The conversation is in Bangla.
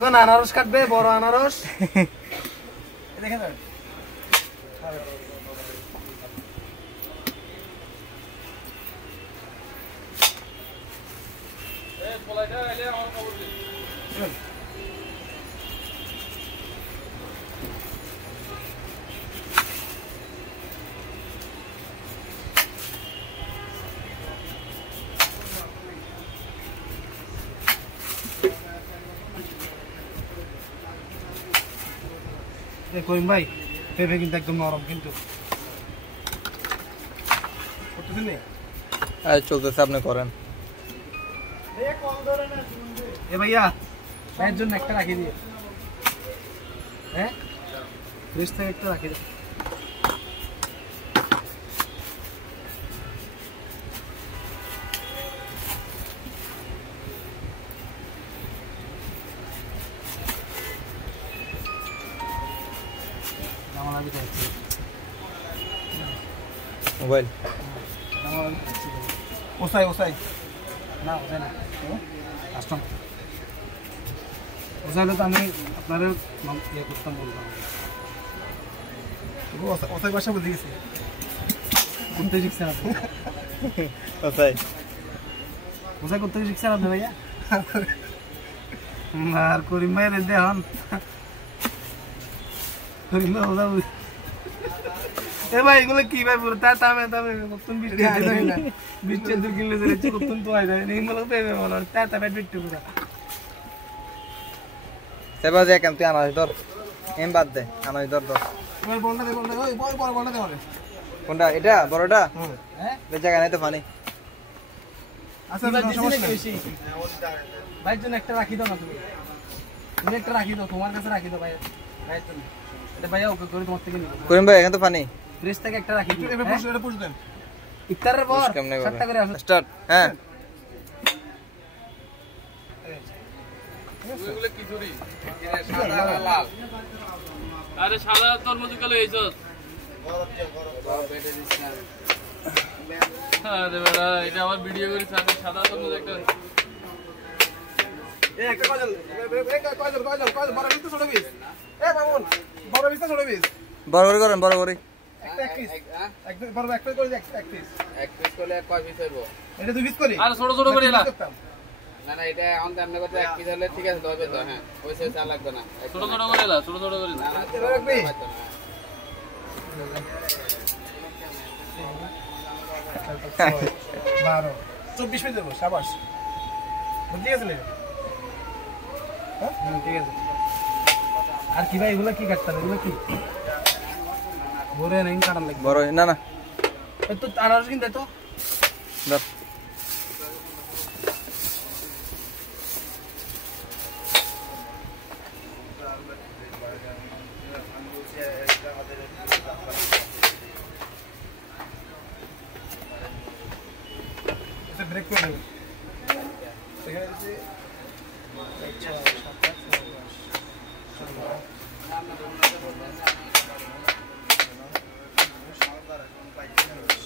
আনারস কাটবে, বড় আনারস। দেখেন করিম ভাই, পেঁপে কিন্তু একদম নরম, কিন্তু চলতেছে, আপনি করেন। এ ভাইয়া, ভাইয়ের জন্য একটা রাখি দিয়ে, হ্যাঁ ফ্রিজ থেকে একটা রাখি দিয়ে। মোবাইল ওসাই ওসাই না, ওসাই না, কাস্টম ওসাইলে তো আমি আপনার ইয়ে করতাম, বলতাম ওসাই বাসা বলে দিয়েছি, করতে শিখছেন আপনি? ওসাই ওসাই করতে শিখছেন আপনি ভাইয়া? আর করিম ভাই দেখুন, করিম ভাই ওসা এ ভাই এগুলো কি ভাই, পুরো তামে তামে কতন বিচ্ছে দু কিলো দিচ্ছে, কতন তো হয় না এগুলো পেবে মনে হয় তা পেট বিট্টু পুরো সেবা যে কেন তুই আনাস ধর, এম বাদ দে, আনাস ধর ধর। এবার বলটা দে, বলটা ওই বড় বড় বলটা দে বলে। কোনটা এটা? বড়টা? হ্যাঁ এই জায়গা নাই তো পানি। আচ্ছা সমস্যা নেই, ভাইয়ের জন্য একটা রাখি দাও না, তুমি একটা রাখি দাও, তোমার কাছে রাখি দাও ভাইয়ের জন্য। এটা ভাইয়া ওকে করে তোমার থেকে নিব। করিম ভাই এখানে তো পানি, ফ্রিজ থেকে একটা রাখি দিও, এটা পুশ দেন ইফতারের পর 7টা করে আসো। স্টার্ট। হ্যাঁ ওইগুলো কি চুরি? সাদা আর লাল। আরে সাদা তরমুজ গুলো এইছস। আরে বেটা, এটা আমার ভিডিও করে সাদা তরমুজ একটা। এই একটা কয়জন বড় বিস্তা ছোট বিস, এ মামুন বড় বিস্তা ছোট বিস, বড় করে করেন, বড় করে একটা এক পিস, একদম বড় একটা করে এক পিস, এক পিস করলে কয় পিস হইব? এটা দুই পিস করি। আর ছোট ছোট করে না। না না, এটা এখন তো আমরা করতে এক পিস হলে ঠিক আছে, হবে তো। হ্যাঁ, ওই সে চা লাগবে না, ছোট ছোট করে না, ছোট ছোট করে না। না এটা রাখবি 12 24 মিনিট দেবো, শাবাশ, ঠিক আছে হ্যাঁ ঠিক আছে। আর কি ভাই এগুলো কি কাটতে হবে, এগুলো কি ভরে নেই কাটার লাগবে? বড় না না, তো আনারস কিনতে তো ধর। ব্রেক করে দেবে, এখানে দিচ্ছি 1 2 3 4 5 6 7 8 9 10